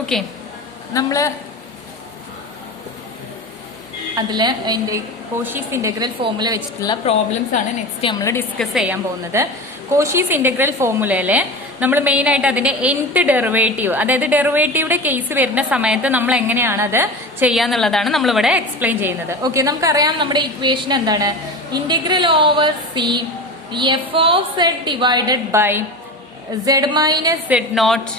Okay, നമ്മൾ അതിൽ Cauchy's integral formula വെച്ചിട്ടുള്ള പ്രോബ്ലംസ് ആണ് നെക്സ്റ്റ് നമ്മൾ ഡിസ്കസ് ചെയ്യാൻ പോകുന്നത്. കോഷീസ് ഇന്റഗ്രൽ ഫോർമുലയിലെ നമ്മൾ മെയിൻ ആയിട്ട് അതിന്റെ nth ഡെറിവേറ്റീവ്, അതായത് ഡെറിവേറ്റീവിടെ കേസ് വരുന്ന സമയത്ത് നമ്മൾ എങ്ങനെയാണ് അത് ചെയ്യാന്നുള്ളതാണ് നമ്മളിവിടെ എക്സ്പ്ലെയിൻ ചെയ്യുന്നത്. ഓക്കെ, നമുക്കറിയാം നമ്മുടെ ഇക്വേഷൻ എന്താണ്? Integral over C F of Z divided by Z minus Z not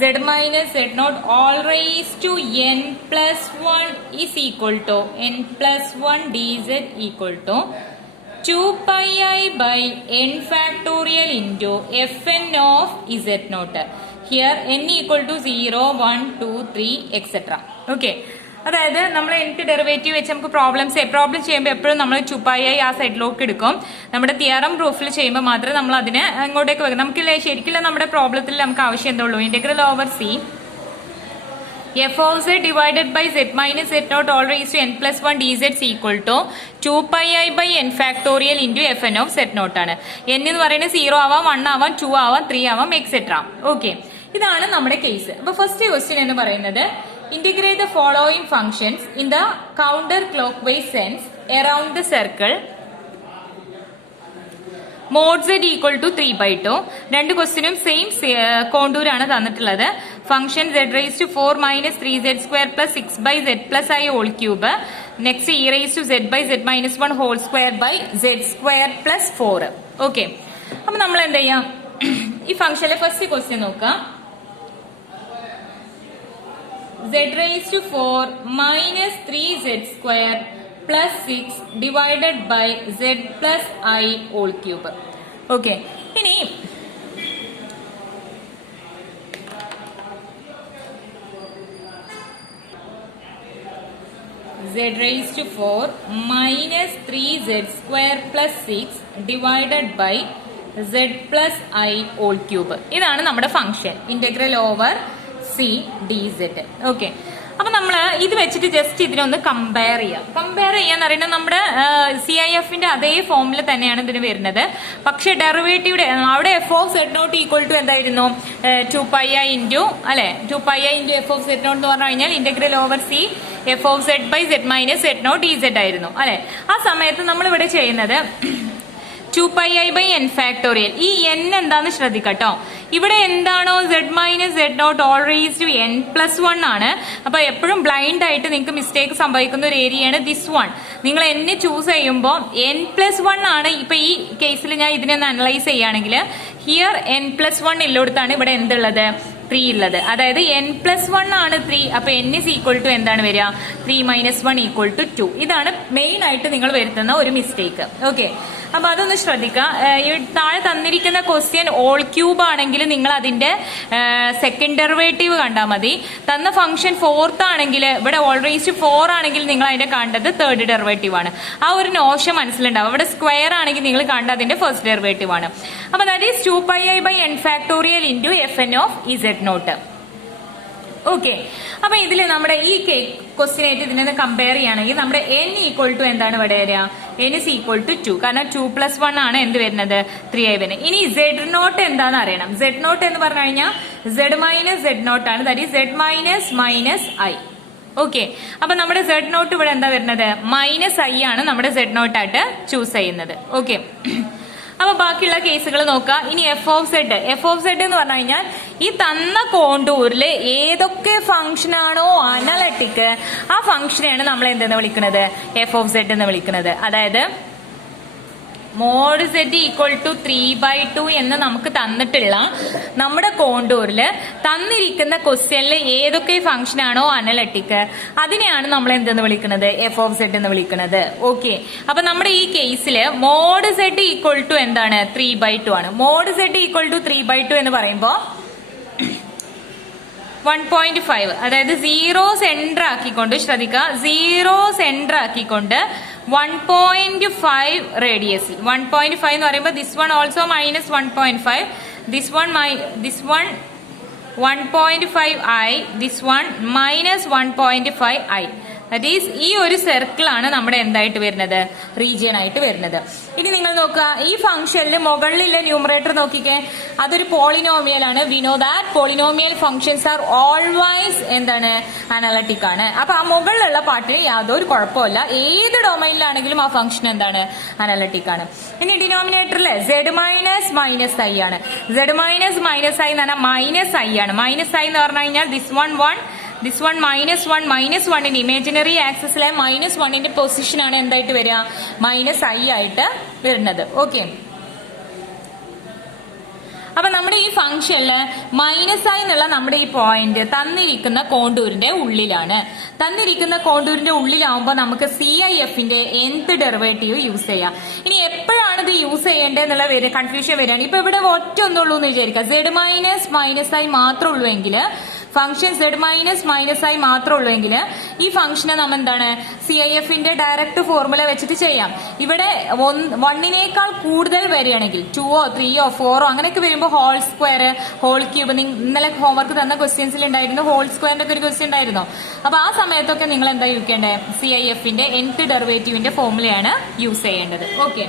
z minus z naught all raised to n plus 1 is equal to n plus 1 dz equal to 2 pi I by n factorial into fn of z naught. Here n equal to 0, 1, 2, 3 etc. Okay. അതായത് നമ്മൾ nth derivative വെച്ച് നമുക്ക് problem ചെയ്യുമ്പോൾ എപ്പോഴും നമ്മൾ 2πi ആ സൈഡിലോട്ട് എടുക്കും. നമ്മുടെ തിയറം പ്രൂഫിൽ ചെയ്യുമ്പോൾ മാത്രമേ നമ്മൾ അതിനെ അങ്ങോട്ടേക്ക് വെക്കും. നമുക്കില്ല ശരിക്കില്ല നമ്മുടെ പ്രോബ്ലത്തിൽ നമുക്ക് ആവശ്യം എന്തുള്ളൂ? Integral over C F of Z divided by Z minus Z not all raised to n plus 1 dz equal to 2πi by n factorial into F N of Z not ആണ്. n എന്ന് പറയുന്നത് 0 ആവാം, 1 ആവാം, 2 ആവാം, 3 ആവാം, etcetera. Okay, ഇതാണ് നമ്മുടെ case. അപ്പൊ ഫസ്റ്റ് ക്വസ്റ്റ്യൻ എന്ന് പറയുന്നത് integrate the following functions in the counterclockwise sense around the circle mod z equal to 3/2. രണ്ട് ക്വസ്റ്റ്യനും സെയിം കോണ്ടൂർ ആണ് തന്നിട്ടുള്ളത്. Function z raised to 4 minus 3z square plus 6 by z plus I whole cube. Next e raised to z by z minus 1 whole square by z square plus 4. Okay, അപ്പൊ നമ്മൾ എന്താ ചെയ്യാം? ഈ ഫംഗ്ഷനിലെ first question നോക്കാം. z raised to 4 minus 3z square plus 6 divided by z plus I whole cube. Okay, ഇനി z raised to 4 minus 3z square plus 6 divided by z plus I whole cube. ഇതാണ് നമ്മുടെ function integral over C D Z. Okay, അപ്പൊ നമ്മൾ ഇത് വെച്ചിട്ട് just ഇതിനൊന്ന് compare ചെയ്യാന്ന് പറയുന്നത് നമ്മുടെ സി ഐ എഫിന്റെ അതേ ഫോമിൽ തന്നെയാണ് ഇതിന് വരുന്നത്. പക്ഷെ ഡെറിവേറ്റീവിടെ അവിടെ F of Z not equal to എന്തായിരുന്നു? 2πi ഇൻറ്റു അല്ലെ 2πi into F of Z not എന്ന് പറഞ്ഞു കഴിഞ്ഞാൽ integral over C F of Z by Z minus Z not D Z ആയിരുന്നു അല്ലെ. ആ സമയത്ത് നമ്മൾ ഇവിടെ ചെയ്യുന്നത് 2πi by n ഫാക്ടോറിയൽ. ഈ n എന്താന്ന് ശ്രദ്ധിക്കട്ടോ. ഇവിടെ എന്താണോ z minus z nought all raised to n plus 1 ആണ്. അപ്പൊ എപ്പോഴും ബ്ലൈൻഡ് ആയിട്ട് നിങ്ങൾക്ക് മിസ്റ്റേക്ക് സംഭവിക്കുന്ന ഒരു ഏരിയയാണ് ദിസ് വൺ. നിങ്ങൾ n ചൂസ് ചെയ്യുമ്പോൾ n plus 1 ആണ്. ഇപ്പൊ ഈ കേസിൽ ഞാൻ ഇതിനെ ഒന്ന് അനലൈസ് ചെയ്യുകയാണെങ്കിൽ ഹിയർ n plus 1 ഇല്ലോടത്താണ് ഇവിടെ എന്തുള്ളത്? 3 ഉള്ളത്. അതായത് n plus 1 ആണ് 3. അപ്പൊ n is equal to എന്താണ് വരിക? 3 minus 1 equal to 2. ഇതാണ് മെയിൻ ആയിട്ട് നിങ്ങൾ വരുത്തുന്ന ഒരു മിസ്റ്റേക്ക്. ഓക്കെ, അപ്പൊ അതൊന്ന് ശ്രദ്ധിക്കുക. ഈ താഴെ തന്നിരിക്കുന്ന ക്വസ്റ്റ്യൻ ഓൾ ക്യൂബ് ആണെങ്കിൽ നിങ്ങൾ അതിന്റെ സെക്കൻഡ് ഡെറിവേറ്റീവ് കണ്ടാൽ മതി. തന്ന ഫംഗ്ഷൻ ഫോർത്ത് ആണെങ്കിൽ ഇവിടെ ഓൾറേസ് 4 ആണെങ്കിൽ നിങ്ങൾ അതിന്റെ കണ്ടത് തേർഡ് ഡെറിവേറ്റീവ് ആണ്. ആ ഒരു നോഷൻ മനസ്സിലുണ്ടാവും. ഇവിടെ സ്ക്വയർ ആണെങ്കിൽ നിങ്ങൾ കണ്ട അതിന്റെ ഫസ്റ്റ് ഡെറിവേറ്റീവ് ആണ്. അപ്പൊ that is 2πi by n factorial into F N of Z not. Okay, അപ്പൊ ഇതില് നമ്മുടെ ഈ ക്വസ്റ്റ്യൻ ആയിട്ട് ഇതിനെ കമ്പയർ ചെയ്യുകയാണെങ്കിൽ നമ്മുടെ n ഈക്വൽ ടു എന്താണ് ഇവിടെ വരിക? n is equal to 2. കാരണം 2 plus 1 ആണ് എന്ത് വരുന്നത്? 3i വരുന്നത്. ഇനി z നോട്ട് എന്താന്ന് അറിയണം. z നോട്ട് എന്ന് പറഞ്ഞു കഴിഞ്ഞാൽ z മൈനസ് z നോട്ട് ആണ്. That is z minus minus i. Okay, അപ്പൊ നമ്മുടെ z നോട്ട് ഇവിടെ എന്താ വരുന്നത്? മൈനസ് i ആണ് നമ്മുടെ z നോട്ട് ആയിട്ട് ചൂസ് ചെയ്യുന്നത്. ഓക്കെ, അപ്പൊ ബാക്കിയുള്ള കേസുകൾ നോക്കുക. ഇനി എഫ് ഓഫ് സെഡ് എന്ന് പറഞ്ഞു കഴിഞ്ഞാൽ ഈ തന്ന കോണ്ടൂരിൽ ഏതൊക്കെ ഫംഗ്ഷൻ ആണോ അനലറ്റിക് ആ ഫംഗ്ഷനെയാണ് നമ്മൾ എന്തെന്ന് വിളിക്കുന്നത്? എഫ് ഓഫ് സെഡ് എന്ന് വിളിക്കുന്നത്. അതായത് മോഡ് സെഡ് ഈക്വൽ ടു 3/2 എന്ന് നമുക്ക് തന്നിട്ടുള്ള നമ്മുടെ കോണ്ടൂരിൽ തന്നിരിക്കുന്ന ക്വസ്റ്റ്യനിൽ ഏതൊക്കെ ഫംഗ്ഷൻ ആണോ അനലറ്റിക് അതിനെയാണ് നമ്മൾ എന്തെന്ന് വിളിക്കുന്നത്? എഫ് ഓഫ് സെഡ് എന്ന് വിളിക്കുന്നത്. ഓക്കെ, അപ്പൊ നമ്മുടെ ഈ കേസിൽ മോഡ് സെഡ് ഈക്വൽ ടു എന്താണ്? 3/2 ആണ്. മോഡ് സെഡ് ഈക്വൽ ടു 3/2 എന്ന് പറയുമ്പോൾ 1.5 അതായത് 0 സെന്റർ ആക്കിക്കൊണ്ട് ശ്രദ്ധിക്കുക. 0 സെന്റർ ആക്കിക്കൊണ്ട് 1.5 റേഡിയസിൽ 1.5 എന്ന് പറയുമ്പോൾ this one also minus 1.5, this one 1.5i, this one minus 1.5i. That is ഈ ഒരു സർക്കിൾ ആണ് നമ്മുടെ എന്തായിട്ട് വരുന്നത്, റീജിയൻ ആയിട്ട് വരുന്നത്. ഇനി നിങ്ങൾ നോക്കുക, ഈ ഫംഗ്ഷനിൽ മുകളിലെ ന്യൂമറേറ്റർ നോക്കിക്കേ, അതൊരു പോളിനോമിയൽ ആണ്. We know that polynomial functions R always എന്താണ്, അനലിറ്റിക് ആണ്. അപ്പൊ ആ മുകളിലുള്ള പാർട്ടിന് യാതൊരു കുഴപ്പമില്ല, ഏത് ഡൊമൈനിലാണെങ്കിലും ആ ഫംഗ്ഷൻ എന്താണ്, അനലിറ്റിക് ആണ്. ഇനി ഡിനോമിനേറ്ററിലെ z മൈനസ് മൈനസ് ഐ ആണ്. z മൈനസ് മൈനസ് ഐ എന്ന് പറഞ്ഞാൽ മൈനസ് ഐ ആണ്. മൈനസ് ഐ എന്ന് പറഞ്ഞു കഴിഞ്ഞാൽ this one minus one, minus വണ്ണിന്റെ ഇമേജിനറി ആക്സിസിലെ മൈനസ് വണ്ണിന്റെ പൊസിഷൻ ആണ് എന്തായിട്ട് വരിക, മൈനസ് ഐ ആയിട്ട് വരുന്നത്. ഓക്കെ, അപ്പൊ നമ്മുടെ ഈ ഫംഗ്ഷനില് മൈനസ് ഐ എന്നുള്ള നമ്മുടെ ഈ പോയിന്റ് തന്നിരിക്കുന്ന കോണ്ടൂരിന്റെ ഉള്ളിലാണ്. തന്നിരിക്കുന്ന കോണ്ടൂരിന്റെ ഉള്ളിലാവുമ്പോൾ നമുക്ക് CIFന്റെ nth ഡെറിവേറ്റീവ് യൂസ് ചെയ്യാം. ഇനി എപ്പോഴാണ് ഇത് യൂസ് ചെയ്യേണ്ടതെന്നുള്ള കൺഫ്യൂഷൻ വരികയാണ്. ഇപ്പൊ ഇവിടെ ഒറ്റ ഒന്നുള്ളൂ എന്ന് വിചാരിക്കുക, z മൈനസ് മൈനസ് ഐ മാത്രമേ ഉള്ളൂ എങ്കിൽ, function z minus minus I മാത്രമേ ഉള്ളൂ എങ്കിൽ ഈ ഫംഗ്ഷനെ നമ്മൾ എന്താണ്, CIFന്റെ ഡയറക്റ്റ് ഫോർമുല വെച്ചിട്ട് ചെയ്യാം. ഇവിടെ 1നേക്കാൾ കൂടുതൽ വരികയാണെങ്കിൽ 2ഓ 3ഓ 4ഓ അങ്ങനെയൊക്കെ വരുമ്പോൾ ഹോൾ സ്ക്വയർ, ഹോൾ ക്യൂബ്, ഇന്നലെ ഹോംവർക്ക് തന്ന ക്വസ്റ്റ്യൻസിൽ ഉണ്ടായിരുന്നു, ഹോൾ സ്ക്വയറിന്റെ ഒക്കെ ഒരു ക്വസ്റ്റ്യൻ ഉണ്ടായിരുന്നു. അപ്പൊ ആ സമയത്തൊക്കെ നിങ്ങൾ എന്താ യൂസ് ചെയ്യേണ്ടത്, CIFന്റെ nth ഡെറിവേറ്റീവിന്റെ ഫോർമുലയാണ് യൂസ് ചെയ്യേണ്ടത്. ഓക്കെ,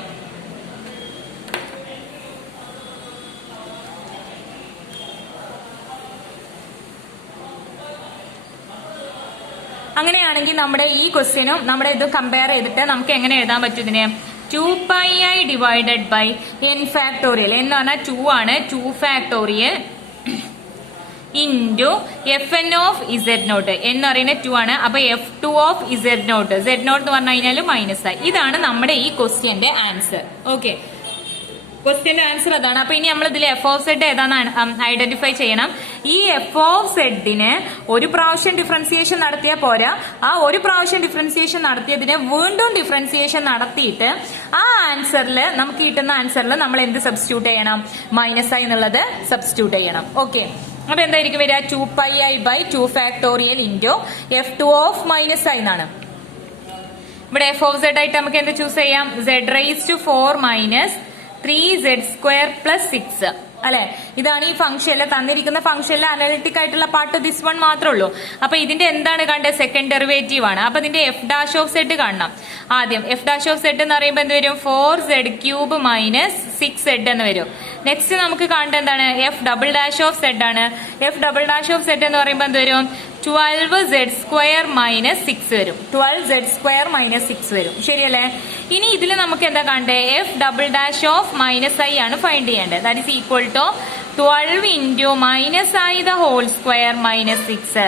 അങ്ങനെയാണെങ്കിൽ നമ്മുടെ ഈ ക്വസ്റ്റ്യനും നമ്മുടെ ഇത് കമ്പയർ ചെയ്തിട്ട് നമുക്ക് എങ്ങനെ എഴുതാൻ പറ്റും ഇതിനെ, 2πi divided by n factorial എന്ന് പറഞ്ഞാൽ 2 ആണ്, 2 factorial into fn of z0 എന്ന് പറയുന്നത് 2 ആണ്. അപ്പൊ f2 ഓഫ് z0 എന്ന് പറഞ്ഞു കഴിഞ്ഞാൽ മൈനസ് ആയി. ഇതാണ് നമ്മുടെ ഈ ക്വസ്റ്റ്യന്റെ ആൻസർ. ഓക്കെ, ക്വസ്റ്റ്യന്റെ ആൻസർ അതാണ്. അപ്പൊ ഇനി നമ്മൾ ഇതിൽ f ഓഫ് z ഏതാണെന്ന് ഐഡന്റിഫൈ ചെയ്യണം. ഈ f ഓഫ് z ഒരു പ്രാവശ്യം ഡിഫറൻസിയേഷൻ നടത്തിയാൽ പോരാ, ആ ഒരു പ്രാവശ്യം ഡിഫറൻസിയേഷൻ നടത്തിയതിനെ വീണ്ടും ഡിഫറൻസിയേഷൻ നടത്തിയിട്ട് ആ ആൻസറിൽ നമുക്ക് കിട്ടുന്ന ആൻസറിൽ നമ്മൾ എന്ത് സബ്സ്റ്റിറ്റ്യൂട്ട് ചെയ്യണം, മൈനസ് ഐ എന്നുള്ളത് സബ്സ്റ്റിറ്റ്യൂട്ട് ചെയ്യണം. ഓക്കെ, അപ്പൊ എന്തായിരിക്കും വരിക, 2πi by 2 factorial into f2 of minus i എന്നാണ്. ഇവിടെ f ഓഫ് z ആയിട്ട് നമുക്ക് എന്ത് ചൂസ് ചെയ്യാം, z raise to 4 minus 3z² plus 6 അല്ലെ. ഇതാണ് ഈ ഫംഗ്ഷനിലെ തന്നിരിക്കുന്ന ഫംഗ്ഷനിലെ അനലിറ്റിക് ആയിട്ടുള്ള പാർട്ട് ദിസ് വൺ മാത്രമേ ഉള്ളൂ. അപ്പൊ ഇതിന്റെ എന്താണ് കണ്ടത്, സെക്കൻഡ് ഡെറിവേറ്റീവ് ആണ്. അപ്പൊ ഇതിന്റെ f ഡാഷ് ഓഫ് z കാണണം. ആദ്യം f ഡാഷ് ഓഫ് z എന്ന് പറയുമ്പോൾ എന്ത് വരും, 4z³ മൈനസ് 6z എന്ന് വരും. നെക്സ്റ്റ് നമുക്ക് കാണേണ്ടത് എന്താണ്, f double dash of z ആണ്. f double dash of z എന്ന് പറയുമ്പോൾ എന്ത് വരും, 12z² മൈനസ് 6 വരും. 12z² മൈനസ് 6 വരും, ശരിയല്ലേ. ഇനി ഇതിൽ നമുക്ക് എന്താ കാണണ്ടേ, f double dash of minus i ആണ് ഫൈൻഡ് ചെയ്യേണ്ടത്. That is equal to 12 into minus i the whole square minus 6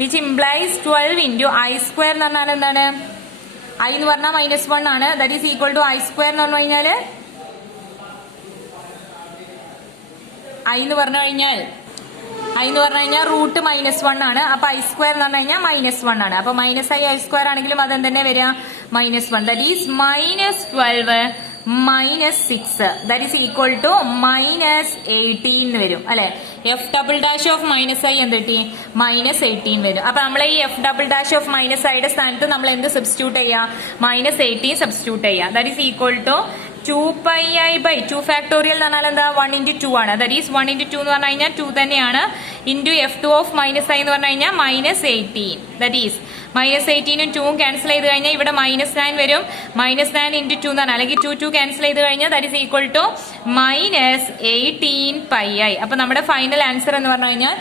which implies 12 into i² എന്ന് പറഞ്ഞാൽ എന്താണ്, i എന്ന് പറഞ്ഞാൽ -1 ആണ്. That is equal to i² എന്ന് പറഞ്ഞു കഴിഞ്ഞാല് i എന്ന് പറഞ്ഞു കഴിഞ്ഞാൽ റൂട്ട് -1 ആണ്. അപ്പൊ i² എന്ന് പറഞ്ഞു കഴിഞ്ഞാൽ -1 ആണ്. അപ്പൊ -i² ആണെങ്കിലും അത് തന്നെ വരിക -1. That is -12 minus 6 that is equal to -18 എന്ന് വരും അല്ലെ. f double dash of minus i എന്ത് കിട്ടി, -18 വരും. അപ്പൊ നമ്മൾ ഈ f double dash of minus ഐയുടെ സ്ഥാനത്ത് നമ്മൾ എന്ത് സബ്സ്റ്റിറ്റ്യൂട്ട് ചെയ്യാം, -18 സബ്സ്റ്റിറ്റ്യൂട്ട് ചെയ്യാം. That is equal to 2πi by 2 factorial എന്ന് പറഞ്ഞാൽ എന്താ, 1 into 2 ആണ്. ദാറ്റ് ഈസ് 1 into 2 എന്ന് പറഞ്ഞു കഴിഞ്ഞാൽ 2 തന്നെയാണ്. Into f2 of minus I എന്ന് പറഞ്ഞു കഴിഞ്ഞാൽ -18 ദാറ്റ് ഈസ് -18ഉം 2ഉം ക്യാൻസൽ ചെയ്ത് കഴിഞ്ഞാൽ ഇവിടെ -9 വരും. -9 into 2 എന്ന് പറഞ്ഞാൽ അല്ലെങ്കിൽ 2 ക്യാൻസൽ ചെയ്ത് കഴിഞ്ഞാൽ that is equal to -18πi. അപ്പൊ നമ്മുടെ ഫൈനൽ ആൻസർ എന്ന് പറഞ്ഞു കഴിഞ്ഞാൽ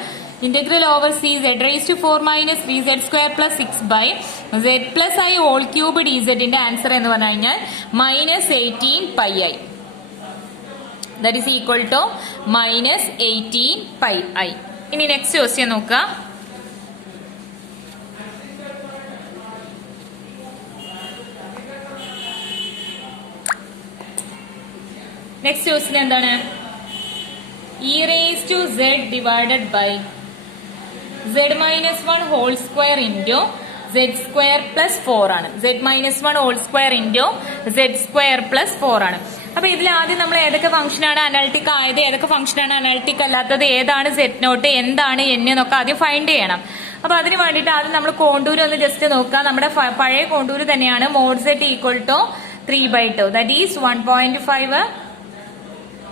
integral over c z raise to 4 minus 3z² plus 6 by z plus i whole cube dz ന്റെ ആൻസർ എന്ന് പറഞ്ഞു കഴിഞ്ഞാൽ -18πi. That is equal to -18πi. ഇനി നെക്സ്റ്റ് ക്വസ്റ്റ്യൻ നോക്കുക. നെക്സ്റ്റ് ക്വസ്റ്റ്യൻ എന്താണ്, e raise to z divided by z minus 1 whole square into z² plus 4 ആണ്. z minus 1 whole square into z² plus 4 ആണ്. അപ്പൊ ഇതിൽ ആദ്യം നമ്മൾ ഏതൊക്കെ ഫംഗ്ഷനാണ് അനലിറ്റിക് ആയത്, ഏതൊക്കെ ഫംഗ്ഷനാണ് അനലിറ്റിക് അല്ലാത്തത്, ഏതാണ് z0, എന്താണ് n എന്നൊക്കെ ആദ്യം ഫൈൻഡ് ചെയ്യണം. അപ്പൊ അതിന് വേണ്ടിയിട്ട് ആദ്യം നമ്മൾ കോണ്ടൂർ ഒന്ന് ജസ്റ്റ് നോക്കുക. നമ്മുടെ പഴയ കോണ്ടൂർ തന്നെയാണ്. Mod z equal to 3/2 that is 1.5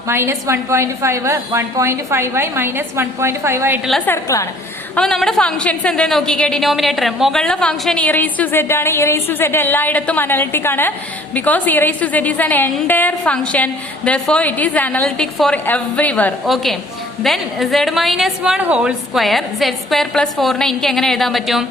-1.5 1.5i -1.5 ആയിട്ടുള്ള സർക്കിൾ ആണ്. അപ്പൊ നമ്മുടെ ഫംഗ്ഷൻസ് എന്താ നോക്കിക്കേ, ഡിനോമിനേറ്റർ മുകളിലെ function e raise to z ആണ്. ഇ റൈസ് ടു സെഡ് എല്ലായിടത്തും അനലിറ്റിക് ആണ്, because e raise to z is an entire function, therefore it is analytic for everywhere. Okay, then z minus 1 whole square, z square plus 4 നെ എനിക്ക് എങ്ങനെ എഴുതാൻ പറ്റും?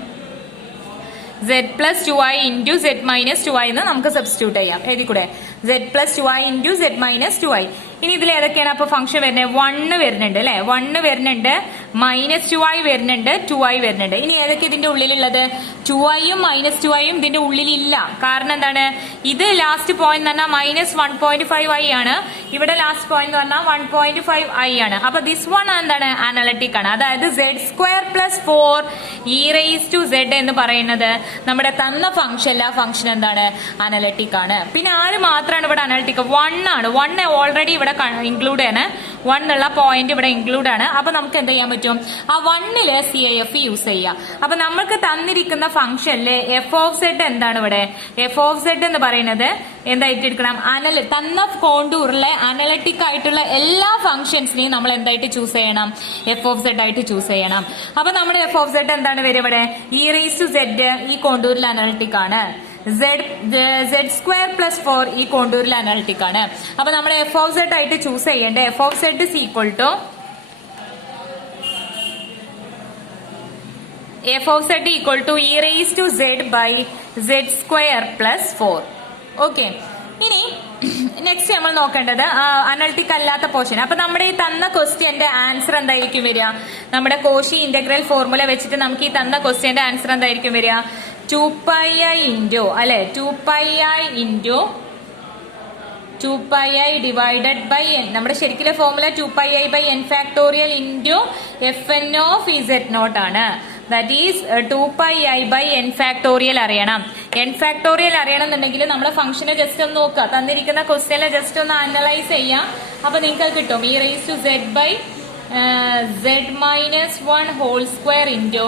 z plus 2i into z minus 2i എന്ന് നമുക്ക് substitute ചെയ്യാം. എഴുതിക്കൂടെ? z plus 2i into z minus 2i. ഇനി ഇതിൽ ഏതൊക്കെയാണ് അപ്പൊ ഫംഗ്ഷൻ വരുന്നത്? 1 വരുന്നുണ്ട് അല്ലെ, 1 വരുന്നുണ്ട്, മൈനസ് 2i വരുന്നുണ്ട്, 2i വരുന്നുണ്ട്. ഇനി ഏതൊക്കെ ഇതിന്റെ ഉള്ളിലുള്ളത്? 2iയും മൈനസ് 2iയും ഇതിന്റെ ഉള്ളിലില്ല. കാരണം എന്താണ്? ഇത് ലാസ്റ്റ് പോയിന്റ് എന്ന് പറഞ്ഞാൽ മൈനസ് 1.5i ആണ്, ഇവിടെ ലാസ്റ്റ് പോയിന്റ് എന്ന് പറഞ്ഞാൽ 1.5i ആണ്. അപ്പൊ ദിസ് വൺ എന്താണ്? അനലിറ്റിക് ആണ്. അതായത് z square plus 4 e raise to z എന്ന് പറയുന്നത് നമ്മുടെ തന്ന ഫംഗ്ഷൻ, ആ ഫംഗ്ഷൻ എന്താണ്? അനലിറ്റിക് ആണ്. പിന്നെ ആര് മാത്രമാണ് ഇവിടെ അനലിറ്റിക്? 1 ആണ്. 1 ഓൾറെഡി ഇവിടെ ഇൻക്ലൂഡ് ആണ്, 1 എന്നുള്ള പോയിന്റ് ഇവിടെ ഇൻക്ലൂഡ് ആണ്. അപ്പൊ നമുക്ക് എന്ത് ചെയ്യാൻ പറ്റും? ആ 1-ല് CIF യൂസ് ചെയ്യാം. അപ്പൊ നമുക്ക് തന്നിരിക്കുന്ന ഫംഗ്ഷനില് എഫ് ഓഫ് സെഡ് എന്താണ്? ഇവിടെ എഫ് ഓഫ് സെഡ് എന്ന് പറയുന്നത് എന്തായിട്ട് എടുക്കണം? തന്ന കോണ്ടൂറിലെ അനലിറ്റിക് ആയിട്ടുള്ള എല്ലാ ഫംഗ്ഷൻസിനെയും നമ്മൾ എന്തായിട്ട് ചൂസ് ചെയ്യണം? എഫ് ഓഫ് സെഡ് ആയിട്ട് ചൂസ് ചെയ്യണം. അപ്പൊ നമ്മുടെ എഫ് ഓഫ് സെഡ് എന്താണ് വരിക ഇവിടെ? ഇ റൈസ് ടു സെഡ് ഈ കോണ്ടൂറിൽ അനലിറ്റിക് ആണ്. z സ്ക്വയർ പ്ലസ് 4 ഈ കോണ്ടൂറിൽ അനലിറ്റിക് ആണ്. അപ്പൊ നമ്മൾ എഫ് ഓഫ് സെഡ് ആയിട്ട് ചൂസ് ചെയ്യേണ്ട f of z is equal to f of z equal to e raised to z by z square plus 4. Okay, ഇനി നെക്സ്റ്റ് നമ്മൾ നോക്കേണ്ടത് അനലിറ്റിക് അല്ലാത്ത പോർഷൻ. അപ്പൊ നമ്മുടെ ഈ തന്ന ക്വസ്റ്റ്യന്റെ ആൻസർ എന്തായിരിക്കും വരിക? നമ്മുടെ കോഷി ഇന്റഗ്രൽ ഫോർമുല വെച്ചിട്ട് നമുക്ക് ഈ തന്ന ക്വസ്റ്റ്യന്റെ ആൻസർ എന്തായിരിക്കും വരിക? 2πi ഇൻറ്റു അല്ലെ 2πi into 2πi divided by n. നമ്മുടെ ശരിക്കുള്ള formula 2πi by n factorial into fn of z0 ആണ്. That is 2πi by n factorial അറിയണം. n ഫാക്ടോറിയൽ അറിയണം എന്നുണ്ടെങ്കിൽ നമ്മളെ ഫംഗ്ഷനെ ജസ്റ്റ് ഒന്ന് നോക്കുക, തന്നിരിക്കുന്ന ക്വസ്റ്റ്യനെ ജസ്റ്റ് ഒന്ന് അനലൈസ് ചെയ്യാം. അപ്പൊ നിങ്ങൾക്ക് കിട്ടും e raise to z by z minus 1 whole square into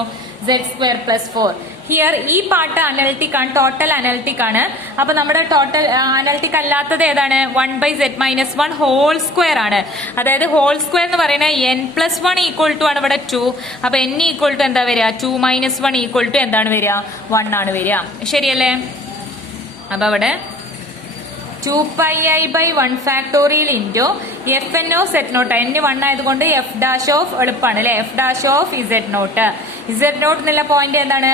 z square plus 4. Here ഈ പാർട്ട് അനലിറ്റിക് ആണ്, ടോട്ടൽ അനലിറ്റിക് ആണ്. അപ്പൊ നമ്മുടെ ടോട്ടൽ അനലിറ്റിക് അല്ലാത്തത് ഏതാണ്? 1 by z minus 1 whole square ആണ്. അതായത് ഹോൾ സ്ക്വയർ എന്ന് പറയുന്നത് n പ്ലസ് 1 ഈക്വൽ ടു ആണ് ഇവിടെ 2. അപ്പൊ n ഈക്വൽ ടു എന്താ വരിക? 2 മൈനസ് 1 ഈക്വൽ ടു എന്താണ് വരിക? 1 ആണ് വരിക. ശരിയല്ലേ? അപ്പൊ അവിടെ 2πi by 1 factorial into fn of z0. n 1 ആയതുകൊണ്ട് f ഡാഷ് ഓഫ് എളുപ്പമാണ് അല്ലെ, f dash of z0. z0 എന്നുള്ള പോയിന്റ് എന്താണ്?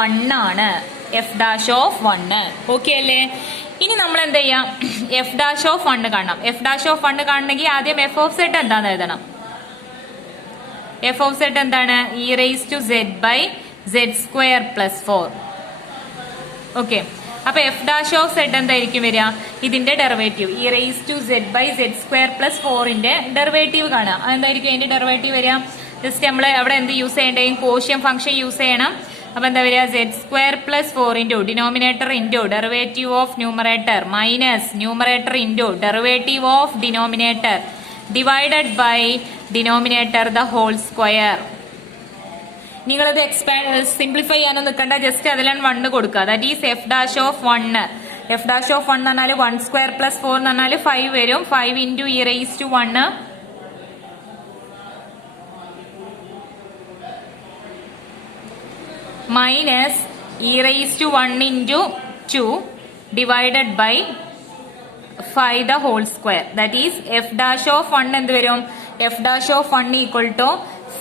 1 ആണ്. f dash of 1. ഓക്കെ അല്ലേ? ഇനി നമ്മൾ എന്ത് ചെയ്യാം? f ഡാഷ് ഓഫ് 1 കാണണം. f ഡാഷ് ഓഫ് 1 കാണണമെങ്കിൽ ആദ്യം f ഓഫ് z എന്താന്ന് എഴുതണം. f ഓഫ് z എന്താണ്? E raise to z by z square plus 4. Okay, അപ്പൊ എഫ് ഡാഷ് ഓഫ് സെഡ് എന്തായിരിക്കും വരിക? ഇതിന്റെ derivative e raise to z by z square plus 4ന്റെ ഡെറിവേറ്റീവ് കാണാം. അതെന്തായിരിക്കും അതിന്റെ ഡെറിവേറ്റീവ് വരിക? ജസ്റ്റ് നമ്മൾ അവിടെ എന്ത് യൂസ് ചെയ്യേണ്ടത്? കോഷ്യൻ ഫംഗ്ഷൻ യൂസ് ചെയ്യണം. അപ്പൊ എന്താ വരിക? z square plus 4 into denominator into derivative of numerator minus numerator into derivative of denominator divided by denominator the whole square. നിങ്ങളത് സിംപ്ലിഫൈ ചെയ്യാനൊന്നും നിൽക്കണ്ട, ജസ്റ്റ് അതിലാണ് 1 കൊടുക്കുക. That is f dash of 1. F dash of 1 എന്ന് പറഞ്ഞാൽ 1 square plus 4 എന്ന് പറഞ്ഞാൽ 5 വരും. 5 into e raise to 1 minus e raise to 1 into 2 divided by 5 the whole square. That is f dash of 1 എന്ത് വരും? F dash of 1 equal to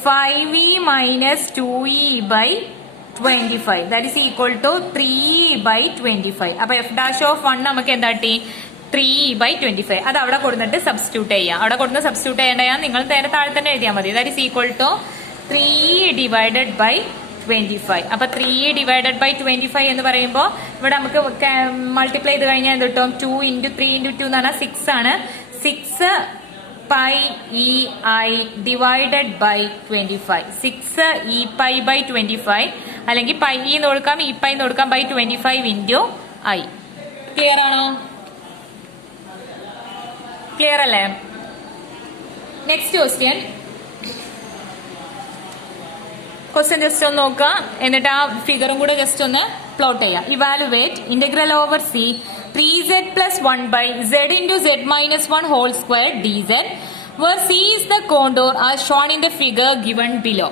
5e minus 2e by 25. That is equal to 3e by 25. അപ്പൊ f dash of 1 നമുക്ക് എന്താ കിട്ടി? 3e by 25. അത് അവിടെ കൊടുത്തിട്ട് substitute ചെയ്യാം. അവിടെ കൊടുത്ത് സബ്സ്റ്റിറ്റ്യൂട്ട് ചെയ്യേണ്ട നിങ്ങൾ നേരെ താഴെ തന്നെ എഴുതിയാൽ മതി. That is equal to 3e divided by 25. അപ്പൊ 3e ഡിവൈഡഡ് ബൈ 25 എന്ന് പറയുമ്പോൾ ഇവിടെ നമുക്ക് മൾട്ടിപ്ലൈ ചെയ്ത് കഴിഞ്ഞാൽ എന്ത് കിട്ടും? 2 ഇൻറ്റു 3 ഇൻറ്റു 2 എന്ന് പറഞ്ഞാൽ 6 ആണ്. 6 pi e I divided by 25. 6 e pi by 25 അല്ലെങ്കിൽ പൈ എന്ന് കൊടുക്കാം, ഇ പൈ എന്ന് കൊടുക്കാം, ബൈ 25 ഇൻറ്റു ഐ. ക്ലിയർ ആണോ? ക്ലിയർ അല്ലേ? നെക്സ്റ്റ് ക്വസ്റ്റ്യൻ ജസ്റ്റ് ഒന്ന് നോക്കുക, എന്നിട്ട് ആ ഫിഗറും കൂടെ ജസ്റ്റ് ഒന്ന് പ്ലോട്ട് ചെയ്യാം. Evaluate integral over C 3z plus 1 by z into z minus 1 whole square dz, where c is the contour as shown in the figure given below.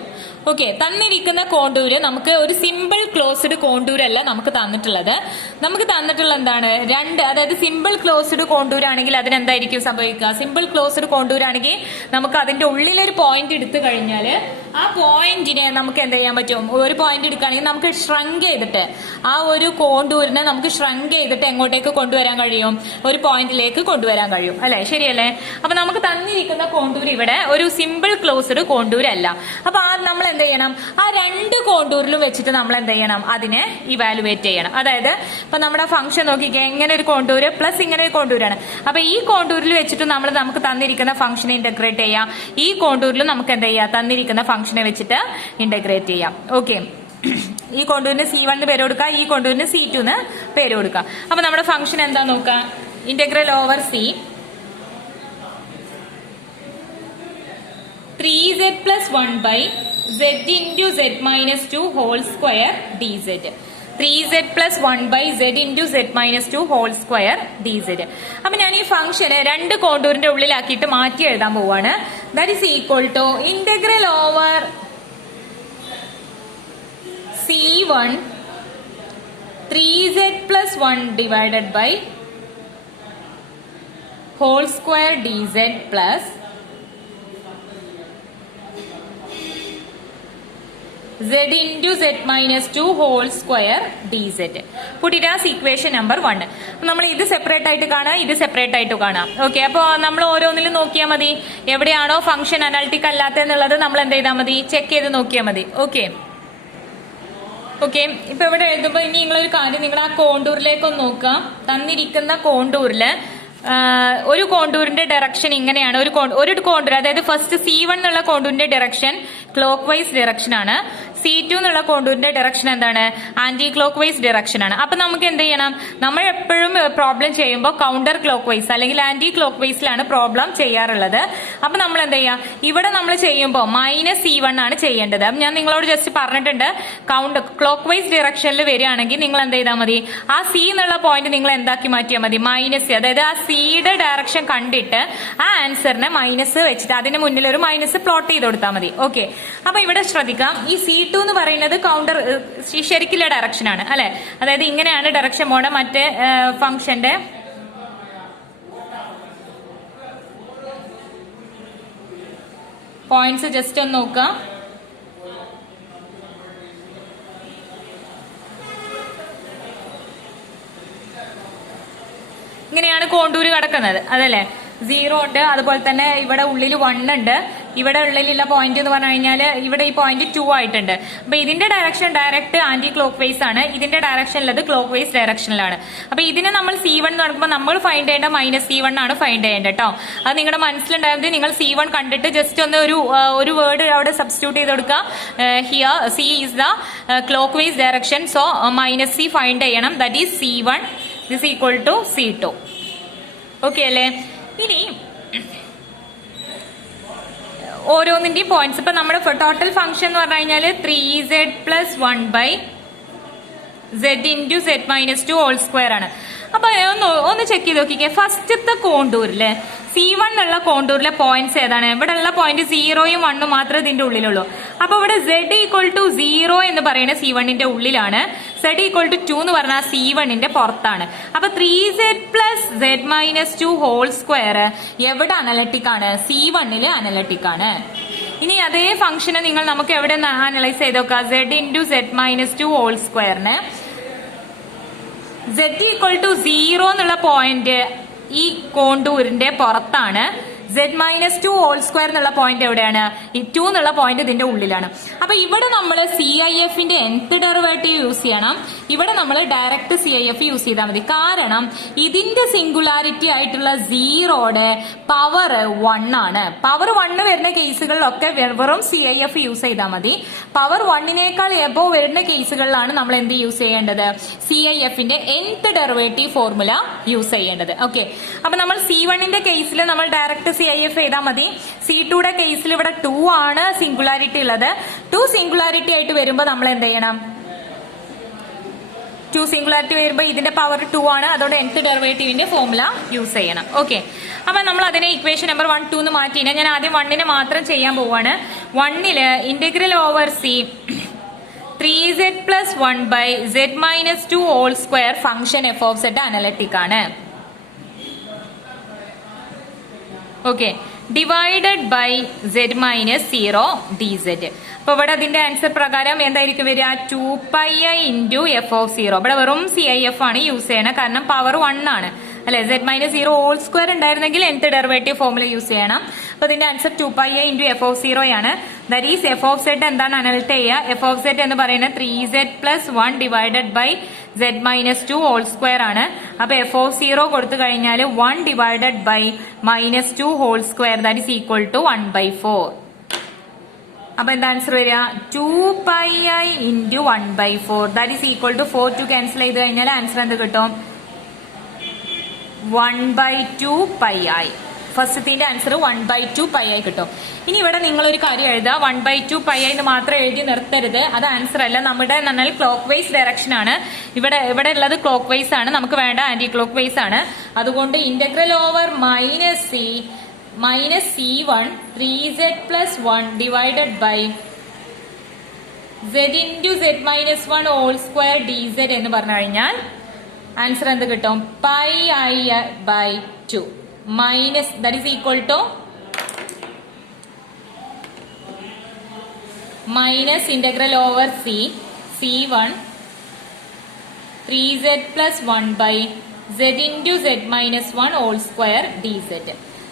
Okay, തന്നിരിക്കുന്ന കോണ്ടൂര് നമുക്ക് ഒരു സിമ്പിൾ ക്ലോസ്ഡ് കോണ്ടൂർ അല്ല നമുക്ക് തന്നിട്ടുള്ളത്. നമുക്ക് തന്നിട്ടുള്ള എന്താണ്, രണ്ട്, അതായത് സിമ്പിൾ ക്ലോസ്ഡ് കോണ്ടൂർ ആണെങ്കിൽ അതിനെന്തായിരിക്കും സംഭവിക്കുക? സിമ്പിൾ ക്ലോസ്ഡ് കോണ്ടൂർ ആണെങ്കിൽ നമുക്ക് അതിന്റെ ഉള്ളിലൊരു പോയിന്റ് എടുത്തു കഴിഞ്ഞാൽ ആ പോയിന്റിനെ നമുക്ക് എന്ത് ചെയ്യാൻ പറ്റും? ഒരു പോയിന്റ് എടുക്കുകയാണെങ്കിൽ നമുക്ക് ഷ്രങ്ക് ചെയ്തിട്ട് ആ ഒരു കോണ്ടൂരിനെ നമുക്ക് ഷ്രങ്ക് ചെയ്തിട്ട് എങ്ങോട്ടേക്ക് കൊണ്ടുവരാൻ കഴിയും? ഒരു പോയിന്റിലേക്ക് കൊണ്ടുവരാൻ കഴിയും, അല്ലെ? ശരിയല്ലേ? അപ്പൊ നമുക്ക് തന്നിരിക്കുന്ന കോണ്ടൂർ ഇവിടെ ഒരു സിമ്പിൾ ക്ലോസ്ഡ് കോണ്ടൂർ അല്ല. അപ്പൊ നമ്മൾ എന്ത് ചെയ്യണം? ആ രണ്ട് കോണ്ടൂരിലും വെച്ചിട്ട് നമ്മൾ എന്ത് ചെയ്യണം? അതിനെ ഇവാലുവേറ്റ് ചെയ്യണം. അതായത് ഇപ്പൊ നമ്മുടെ ഫംഗ്ഷൻ നോക്കിക്കേ, ഇങ്ങനെ ഒരു കോണ്ടൂര് പ്ലസ് ഇങ്ങനെ ഒരു കോണ്ടൂരാണ്. അപ്പൊ ഈ കോണ്ടൂരിൽ വെച്ചിട്ട് നമുക്ക് തന്നിരിക്കുന്ന ഫംഗ്ഷനെ ഇന്റഗ്രേറ്റ് ചെയ്യാം. ഈ കോണ്ടൂരിലും നമുക്ക് എന്ത് ചെയ്യാം? തന്നിരിക്കുന്ന ഫംഗ്ഷനെ വെച്ചിട്ട് ഇന്റഗ്രേറ്റ് ചെയ്യാം. ഓക്കെ, ഈ കോണ്ടൂരിന് C1 എന്ന് പേര് കൊടുക്കുക, ഈ കോണ്ടൂരിന് C2 എന്ന് പേര് കൊടുക്കുക. അപ്പൊ നമ്മുടെ ഫംഗ്ഷൻ എന്താ നോക്കുക? Integral over C 3z plus 1 by z into z minus 2 whole square dz. 3z plus 1 by z into z minus 2 whole square dz. അപ്പൊ ഞാൻ ഈ ഫംഗ്ഷന് രണ്ട് കോണ്ടൂറിന്റെ ഉള്ളിലാക്കിയിട്ട് മാറ്റി എഴുതാൻ പോവാണ്. That is equal to integral over C1 3z plus 1 divided by whole square dz plus z into z minus 2 whole square dz. Put it as equation number 1. നമ്മൾ ഇത് സെപ്പറേറ്റ് ആയിട്ട് കാണാം, ഇത് സെപ്പറേറ്റ് ആയിട്ട് കാണാം. ഓക്കെ, അപ്പോൾ നമ്മൾ ഓരോന്നിലും നോക്കിയാൽ മതി. എവിടെയാണോ ഫംഗ്ഷൻ അനാലിറ്റിക് അല്ലാത്തെന്നുള്ളത് നമ്മൾ എന്ത് ചെയ്താൽ മതി? ചെക്ക് ചെയ്ത് നോക്കിയാൽ മതി. ഓക്കെ ഓക്കെ, ഇപ്പൊ ഇവിടെ എഴുതുമ്പോ ഇനി നിങ്ങളൊരു കാര്യം, നിങ്ങൾ ആ കോണ്ടൂറിലേക്ക് ഒന്ന് നോക്കുക. തന്നിരിക്കുന്ന കോണ്ടൂറില് ഒരു കോണ്ടൂറിന്റെ ഡയറക്ഷൻ ഇങ്ങനെയാണ്. ഒരു കോണ്ടൂർ, അതായത് ഫസ്റ്റ് C1 എന്നുള്ള കോണ്ടൂറിന്റെ ഡയറക്ഷൻ ക്ലോക്ക് വൈസ് ഡയറക്ഷൻ ആണ്. C2 എന്നുള്ള കോണ്ടൂറിന്റെ ഡയറക്ഷൻ എന്താണ്? ആന്റി ക്ലോക്ക് വൈസ് ഡയറക്ഷൻ ആണ്. അപ്പൊ നമുക്ക് എന്ത് ചെയ്യണം? നമ്മൾ എപ്പോഴും പ്രോബ്ലം ചെയ്യുമ്പോൾ കൗണ്ടർ ക്ലോക്ക് വൈസ് അല്ലെങ്കിൽ ആന്റി ക്ലോക്ക് വൈസിലാണ് പ്രോബ്ലം ചെയ്യാറുള്ളത്. അപ്പൊ നമ്മൾ എന്ത് ചെയ്യാം? ഇവിടെ നമ്മൾ ചെയ്യുമ്പോൾ -C1 ആണ് ചെയ്യേണ്ടത്. അപ്പൊ ഞാൻ നിങ്ങളോട് ജസ്റ്റ് പറഞ്ഞിട്ടുണ്ട്, ക്ലോക്ക് വൈസ് ഡയറക്ഷനിൽ വരികയാണെങ്കിൽ നിങ്ങൾ എന്ത് ചെയ്താൽ മതി? ആ C എന്നുള്ള പോയിന്റ് നിങ്ങൾ എന്താക്കി മാറ്റിയാൽ മതി? -C. അതായത് ആ സിയുടെ ഡയറക്ഷൻ കണ്ടിട്ട് ആ ആൻസറിനെ മൈനസ് വെച്ചിട്ട് അതിന് മുന്നിൽ ഒരു മൈനസ് പ്ലോട്ട് ചെയ്ത് കൊടുത്താൽ മതി. ഓക്കെ, അപ്പൊ ഇവിടെ ശ്രദ്ധിക്കാം, ഈ C2 എന്ന് പറയുന്നത് കൗണ്ടർ ശരിക്കുള്ള ഡയറക്ഷൻ ആണ്, അല്ലെ? അതായത് ഇങ്ങനെയാണ് ഡയറക്ഷൻ പോണ. മറ്റേ ഫംഗ്ഷന്റെ പോയിന്റ്സ് ജസ്റ്റ് ഒന്ന് നോക്കാം. ഇങ്ങനെയാണ് കോണ്ടൂര് കിടക്കുന്നത്, അതല്ലേ? 0 ഉണ്ട്, അതുപോലെ തന്നെ ഇവിടെ ഉള്ളിൽ 1 ഉണ്ട്. ഇവിടെ ഉള്ളിലുള്ള പോയിന്റ് എന്ന് പറഞ്ഞു കഴിഞ്ഞാൽ ഇവിടെ ഈ പോയിന്റ് 2 ആയിട്ടുണ്ട്. അപ്പൊ ഇതിന്റെ direction direct anticlockwise ആണ്, ഇതിന്റെ ഡയറക്ഷനിലത് ക്ലോക്ക് വൈസ് ഡയറക്ഷനിലാണ്. അപ്പൊ ഇതിനെ നമ്മൾ C1 നടക്കുമ്പോൾ നമ്മൾ ഫൈൻഡ് ചെയ്യേണ്ട -C1 ആണ് ഫൈൻഡ് ചെയ്യേണ്ടത് കേട്ടോ. അത് നിങ്ങളുടെ മനസ്സിലുണ്ടായത്. നിങ്ങൾ C1 കണ്ടിട്ട് ജസ്റ്റ് ഒന്ന് ഒരു വേർഡ് അവിടെ സബ്സ്റ്റിറ്റ്യൂട്ട് ചെയ്ത് കൊടുക്കുക. Here C is the clockwise direction, so -C find ചെയ്യണം. That is C1 is equal to C2. ഓക്കെ അല്ലേ? ഇനി ഓരോന്നിന്റെയും പോയിന്റ്സ്. ഇപ്പൊ നമ്മുടെ ടോട്ടൽ ഫംഗ്ഷൻ എന്ന് പറഞ്ഞു കഴിഞ്ഞാൽ 3z plus 1 by z into z minus 2 whole square ആണ്. അപ്പൊ ഒന്ന് ചെക്ക് ചെയ്ത് നോക്കിക്കേ. ഫസ്റ്റത്തെ കോണ്ടൂരില് C1 എന്നുള്ള കോണ്ടൂരിലെ പോയിന്റ്സ് ഏതാണ്? ഇവിടെ ഉള്ള പോയിന്റ് 0യും 1ഉം മാത്രമേ ഇതിന്റെ ഉള്ളിലുള്ളൂ. അപ്പൊ ഇവിടെ z ഈക്വൽ ടു 0 എന്ന് പറയുന്നത് C1ന്റെ ഉള്ളിലാണ്, z ഈക്വൽ ടു 2 എന്ന് പറഞ്ഞാൽ C1ന്റെ പുറത്താണ്. അപ്പൊ 3z plus z minus 2 whole square എവിടെ അനലറ്റിക് ആണ്? C1ല് അനലറ്റിക് ആണ്. ഇനി അതേ ഫംഗ്ഷനെ നമുക്ക് എവിടെ അനലൈസ് ചെയ്ത് നോക്കാം? z into z minus 2 whole square z equal to 0 എന്നുള്ള പോയിന്റ് ഈ കോണ്ടൂരിന്റെ പുറത്താണ്. z minus 2 whole square എന്നുള്ള പോയിന്റ് എവിടെയാണ്? ഈ 2 എന്നുള്ള പോയിന്റ് ഇതിന്റെ ഉള്ളിലാണ്. അപ്പൊ ഇവിടെ നമ്മൾ CIFന്റെ nth ഡെറിവേറ്റീവ് യൂസ് ചെയ്യണം. ഇവിടെ നമ്മൾ ഡയറക്റ്റ് CIF യൂസ് ചെയ്താൽ മതി. കാരണം ഇതിന്റെ സിംഗുലാരിറ്റി ആയിട്ടുള്ള 0യുടെ പവർ 1 ആണ്. പവർ 1 വരുന്ന കേസുകളിലൊക്കെ വെറും CIF യൂസ് ചെയ്താൽ മതി. പവർ 1നേക്കാൾ എബോ വരുന്ന കേസുകളിലാണ് നമ്മൾ എന്ത് യൂസ് ചെയ്യേണ്ടത്? CIFന്റെ nth ഡെറിവേറ്റീവ് ഫോർമുല യൂസ് ചെയ്യേണ്ടത്. ഓക്കെ, അപ്പൊ നമ്മൾ C1ന്റെ കേസിൽ നമ്മൾ ഡയറക്റ്റ് CIF ചെയ്താൽ മതി. C2യുടെ കേസിൽ ഇവിടെ 2 ആണ് സിംഗുലാരിറ്റി ഉള്ളത്. 2 സിംഗുലാരിറ്റി ആയിട്ട് വരുമ്പോൾ നമ്മൾ എന്ത് ചെയ്യണം? ടു സിംഗുലാരിറ്റി വരുമ്പോൾ ഇതിന്റെ പവർ 2 ആണ്, അതുകൊണ്ട് nth ഡെറിവേറ്റീവിന്റെ ഫോർമുല യൂസ് ചെയ്യണം. ഓക്കെ, അപ്പൊ നമ്മൾ അതിനെ ഇക്വേഷൻ നമ്പർ 1, 2 എന്ന് മാറ്റി ഞാൻ ആദ്യം 1നെ മാത്രം ചെയ്യാൻ പോവാണ്. 1ല് integral over C 3z plus 1 by z minus 2 whole square function f of z analytic ആണ്. Okay, divided by z minus 0 dz. അപ്പൊ ഇവിടെ അതിന്റെ ആൻസർ പ്രകാരം എന്തായിരിക്കും വരിക? 2πi into F of 0. ഇവിടെ വെറും CIF ആണ് യൂസ് ചെയ്യണം, കാരണം പവർ 1 ആണ് അല്ലെ. z മൈനസ് 0 ഹോൾ സ്ക്വയർ ഉണ്ടായിരുന്നെങ്കിൽ nth ഡെറിവേറ്റീവ് ഫോർമുല യൂസ് ചെയ്യണം. അപ്പൊ ഇതിന്റെ answer 2πi into F of 0 ആണ്. That is F of z എന്താണ് അനലിറ്റ് ചെയ്യുക? എഫ് ഓഫ് z എന്ന് പറയുന്നത് 3z plus 1 divided by z minus 2 whole square ആണ്. അപ്പൊ എഫ് ഓഫ് 0 കൊടുത്തു കഴിഞ്ഞാൽ 1 divided by minus 2 whole square that is equal to 1/4. അപ്പൊ എന്താ ആൻസർ വരിക? 2πi into 1/4 that is equal to 4 two cancel ചെയ്ത് കഴിഞ്ഞാൽ ആൻസർ എന്ത് കിട്ടും? 1/2πi. ഫസ്റ്റത്തിന്റെ ആൻസർ 1/2πi കിട്ടും. ഇനി ഇവിടെ നിങ്ങൾ ഒരു കാര്യം എഴുതുക, 1/2πi എന്ന് മാത്രം എഴുതി നിർത്തരുത്. അത് ആൻസർ അല്ല. നമ്മുടെ എന്നാൽ ക്ലോക്ക് വൈസ് ഡയറക്ഷൻ ആണ്. ഇവിടെ ഉള്ളത് ക്ലോക്ക് വൈസ് ആണ്, നമുക്ക് വേണ്ട ആന്റി ക്ലോക്ക് വൈസ് ആണ്. അതുകൊണ്ട് integral over minus C1 3z plus 1 divided by z into z minus 1 whole square dz എന്ന് പറഞ്ഞു കഴിഞ്ഞാൽ ആൻസർ എന്ത് കിട്ടും? πi/2 minus that is equal to minus integral over C1 3z plus 1 by z into z minus 1 whole square dz.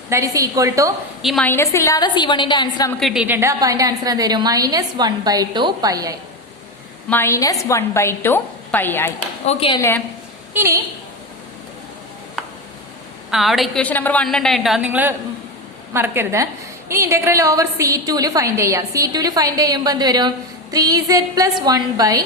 That is equal to ഈ minus ഇല്ലാതെ C1ന്റെ answer നമുക്ക് കിട്ടിയിട്ടുണ്ട്. അപ്പൊ അതിന്റെ ആൻസർ എന്ത് വരും? -1/2πi. -1/2πi. ഓക്കെ അല്ലേ? ഇനി അവിടെ ഇക്വേഷൻ നമ്പർ 1 ഉണ്ടായിട്ടോ, അത് നിങ്ങൾ മറക്കരുത്. ഇനി ഇന്റഗ്രൽ ഓവർ C2 ഫൈൻഡ് ചെയ്യാം. C2 ഫൈൻഡ് ചെയ്യുമ്പോൾ എന്ത് വരും? 3z plus 1 by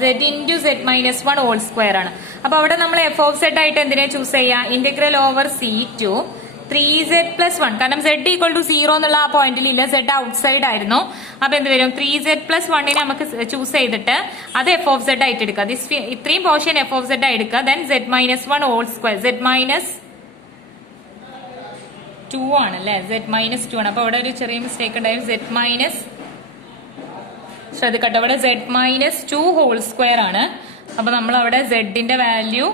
z into z minus 1 whole square ആണ്. അപ്പൊ അവിടെ നമ്മൾ എഫ് ഓഫ് സെഡ് ആയിട്ട് എന്തിനെ ചൂസ് ചെയ്യാം? Integral over C2 3z plus 1. കാരണം z ഈക്വൽ ടു 0 എന്നുള്ള ആ പോയിന്റിൽ ഇല്ല, z ഔട്ട്സൈഡ് ആയിരുന്നു. അപ്പൊ എന്ത് വരും? 3z plus 1നെ നമുക്ക് ചൂസ് ചെയ്തിട്ട് അത് എഫ് ഓഫ് സെഡ് ആയിട്ട് എടുക്കുക. ഇത്രയും പോർഷൻ എഫ് ഓഫ് സെഡ് ആയി എടുക്കുക. Then z minus 1 whole square, z minus 2 ആണ് അല്ലെ, z മൈനസ് 2 ആണ്. അപ്പൊ അവിടെ ഒരു ചെറിയ മിസ്റ്റേക്ക് ഉണ്ടായിരുന്നു. z മൈനസ് ശ്രദ്ധിക്കട്ടെ, അവിടെ z മൈനസ് 2 ഹോൾ സ്ക്വയർ ആണ്. അപ്പൊ നമ്മൾ അവിടെ zന്റെ വാല്യൂ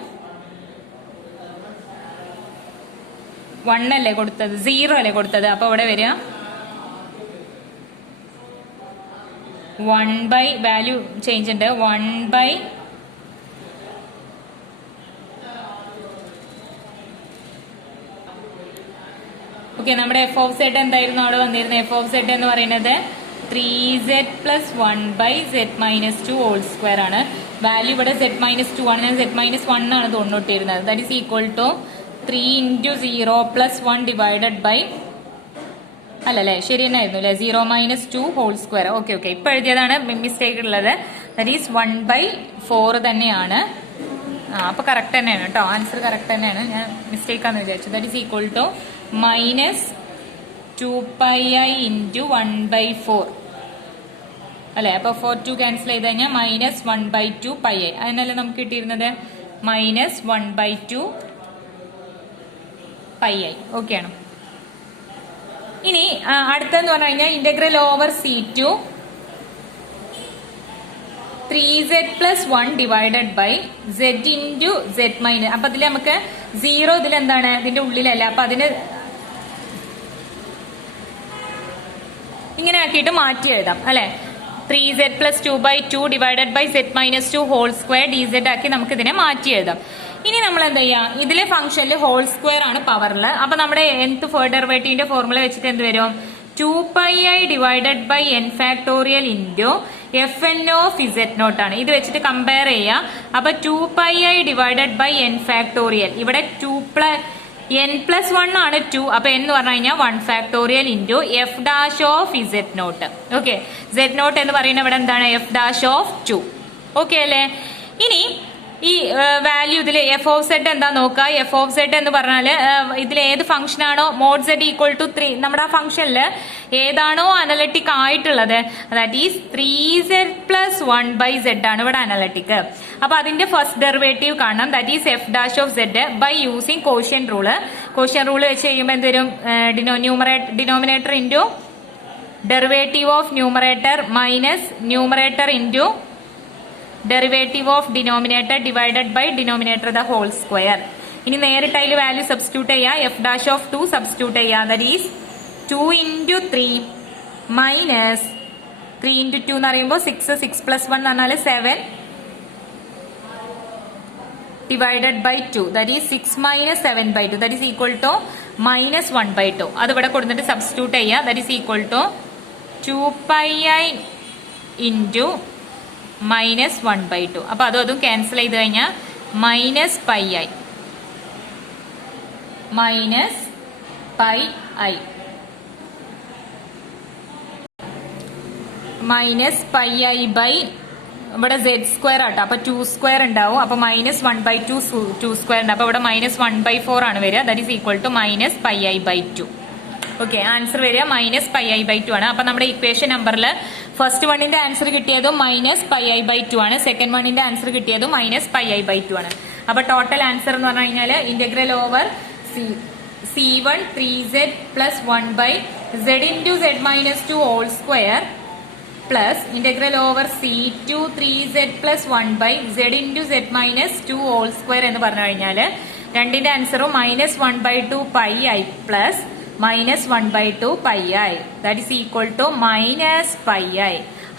1 അല്ലേ കൊടുത്തത്, 0 അല്ലേ കൊടുത്തത്. അപ്പൊ അവിടെ വരിക 1 വാല്യൂ ചേഞ്ച് ഉണ്ട്, 1 ഓക്കെ. നമ്മുടെ എഫ് ഓഫ് സെഡ് എന്തായിരുന്നു അവിടെ വന്നിരുന്നത്? എഫ് ഓഫ് സെഡ് എന്ന് പറയുന്നത് 3z plus 1 by z minus 2 whole square ആണ്. വാല്യൂ ഇവിടെ z minus 2 ആണ്, ഞാൻ z minus 1 ആണ് തൊണ്ണൂട്ടിരുന്നത്. That is equal to 3 into 0 plus 1 divided by അല്ലല്ലേ, ശരി തന്നെ ആയിരുന്നു അല്ലെ, 0 minus 2 whole square. Okay okay, ഇപ്പൊ എഴുതിയതാണ് മിസ്റ്റേക്ക് ഉള്ളത്. ദാറ്റ് ഈസ് 1/4 തന്നെയാണ്. അപ്പൊ കറക്റ്റ് തന്നെയാണ് കേട്ടോ, ആൻസർ കറക്റ്റ് തന്നെയാണ്. ഞാൻ മിസ്റ്റേക്ക് ആണെന്ന് വിചാരിച്ചു. That is equal to -2πi into 1/4 അല്ലെ. അപ്പൊ 4 2 ക്യാൻസൽ ചെയ്ത് കഴിഞ്ഞാൽ -1/2πi. അതിനല്ലേ നമുക്ക് കിട്ടിയിരുന്നത്? -1/2πi. ഓക്കെ ആണ്. ഇനി അടുത്തെന്ന് പറഞ്ഞു കഴിഞ്ഞാൽ integral over C2 3z plus 1 divided by z into z minus. അപ്പൊ അതിൽ നമുക്ക് 0 ഇതിൽ എന്താണ്? ഇതിന്റെ ഉള്ളിലല്ല. അപ്പൊ അതിന് ഇങ്ങനെ ആക്കിയിട്ട് മാറ്റി എഴുതാം അല്ലെ. 3z plus 2/2 divided by z minus 2 whole square dz ആക്കി നമുക്ക് ഇതിനെ മാറ്റി എഴുതാം. ഇനി നമ്മൾ എന്താ ചെയ്യാ? ഇതിലെ ഫംഗ്ഷനിൽ ഹോൾ സ്ക്വയർ ആണ് പവറിൽ. അപ്പൊ നമ്മുടെ nth ഡെറിവേറ്റീവിന്റെ ഫോർമുല വെച്ചിട്ട് എന്ത് വരും? 2πi divided by n factorial into fn of z0 ആണ്. ഇത് വെച്ചിട്ട് കമ്പയർ ചെയ്യാം. അപ്പൊ 2πi divided by n factorial, ഇവിടെ n+1 ആണ് 2. അപ്പൊ n എന്ന് പറഞ്ഞു കഴിഞ്ഞാൽ 1 factorial into f dash of z0. Okay, z0 എന്ന് പറയുന്നത് ഇവിടെ എന്താണ്? f dash of 2. ഓക്കെ അല്ലേ? ഇനി ഈ വാല്യൂ ഇതിൽ എഫ് ഓഫ് സെഡ് എന്താ നോക്കുക. എഫ് ഓഫ് സെഡ് എന്ന് പറഞ്ഞാൽ ഇതിൽ ഏത് ഫംഗ്ഷൻ ആണോ മോഡ് സെഡ് ഈക്വൽ ടു 3, നമ്മുടെ ആ ഫംഗ്ഷനിൽ ഏതാണോ അനലറ്റിക് ആയിട്ടുള്ളത് ദാറ്റ് ഈസ് 3z+1/z ആണ് ഇവിടെ അനലറ്റിക്. അപ്പൊ അതിന്റെ ഫസ്റ്റ് ഡെറിവേറ്റീവ് കാണണം. That is f dash of Z by using quotient rule. Quotient rule വെച്ച് കഴിയുമ്പോൾ എന്തുവരും, denominator into derivative of numerator minus numerator into derivative of denominator divided by denominator the whole square. ഇനി നേരിട്ട് അതിൽ value substitute ചെയ്യുക. F dash of 2 substitute ചെയ്യുക. That is 2 × 3 minus 3 × 2 എന്ന് പറയുമ്പോൾ 6, 6+1 എന്ന് പറഞ്ഞാൽ 7 divided by 2 that is 6 - 7/2 that is equal to -1/2. അത് ഇവിടെ കൊടുത്തിട്ട് സബ്സ്റ്റിറ്റ്യൂട്ട് ചെയ്യുക. That is equal to 2πi into -1/2. അപ്പൊ അതും ക്യാൻസൽ ചെയ്ത് കഴിഞ്ഞാൽ -πi ബൈ ഇവിടെ z² ആട്ടോ. അപ്പൊ 2² ഉണ്ടാവും. അപ്പൊ -1/2 2² ഉണ്ട്. അപ്പൊ ഇവിടെ -1/4 ആണ് വരിക. That is equal to -πi/2. Okay, answer വരിക -πi/2 ആണ്. അപ്പൊ നമ്മുടെ ഇക്വേഷൻ നമ്പറിൽ ഫസ്റ്റ് വണ്ണിന്റെ ആൻസർ കിട്ടിയതും -πi/2 ആണ്. സെക്കൻഡ് വണ്ണിന്റെ ആൻസർ കിട്ടിയതും -πi/2 ആണ്. അപ്പൊ ടോട്ടൽ ആൻസർ എന്ന് പറഞ്ഞു കഴിഞ്ഞാൽ integral over C1 3z+1/z into z - 2 whole square plus integral over C2 3z+1/z into z - 2 whole square എന്ന് പറഞ്ഞു കഴിഞ്ഞാൽ രണ്ടിന്റെ ആൻസറും -1/2 πi plus -1/2 πi. That is equal to -πi.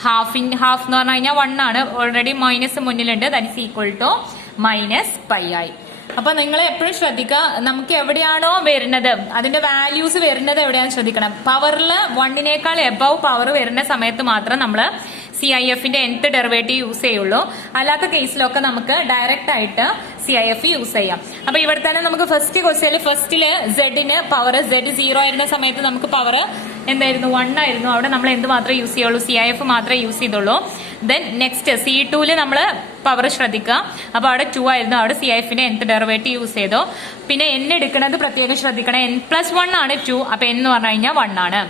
Half എന്ന് പറഞ്ഞു കഴിഞ്ഞാൽ 1 ആണ്. ഓൾറെഡി മൈനസ് മുന്നിലുണ്ട്. ദാറ്റ് ഈസ് ഈക്വൽ ടു -πi. അപ്പൊ നിങ്ങൾ എപ്പോഴും ശ്രദ്ധിക്കുക, നമുക്ക് എവിടെയാണോ വരുന്നത് അതിന്റെ വാല്യൂസ് വരുന്നത് എവിടെയാണെന്ന് ശ്രദ്ധിക്കണം. പവറിൽ 1നേക്കാൾ എബവ് പവർ വരുന്ന സമയത്ത് മാത്രം നമ്മൾ CIFന്റെ nth ഡെറിവേറ്റീവ് യൂസ് ചെയ്യുള്ളൂ. അല്ലാത്ത കേസിലൊക്കെ നമുക്ക് ഡയറക്റ്റ് ആയിട്ട് CIF യൂസ് ചെയ്യാം. അപ്പൊ ഇവിടെ തന്നെ നമുക്ക് ഫസ്റ്റ് ക്വസ്റ്റ്യനിൽ ഫസ്റ്റില് സെഡിന് പവർ Z0 ആയിരുന്ന സമയത്ത് നമുക്ക് പവർ എന്തായിരുന്നു 1 ആയിരുന്നു. അവിടെ നമ്മൾ എന്ത് മാത്രമേ യൂസ് ചെയ്യുള്ളൂ, CIF മാത്രമേ യൂസ് ചെയ്തുള്ളൂ. ദെൻ നെക്സ്റ്റ് C2ല് നമ്മൾ പവർ ശ്രദ്ധിക്കുക. അപ്പൊ അവിടെ 2 ആയിരുന്നു. അവിടെ CIFന്റെ nth ഡെറിവേറ്റീവ് യൂസ് ചെയ്തോ. പിന്നെ n എടുക്കുന്നത് പ്രത്യേകം ശ്രദ്ധിക്കണം. n+1 ആണ് 2. അപ്പൊ n എന്ന് പറഞ്ഞു കഴിഞ്ഞാൽ 1 ആണ്.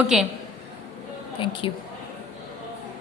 Okay, thank you.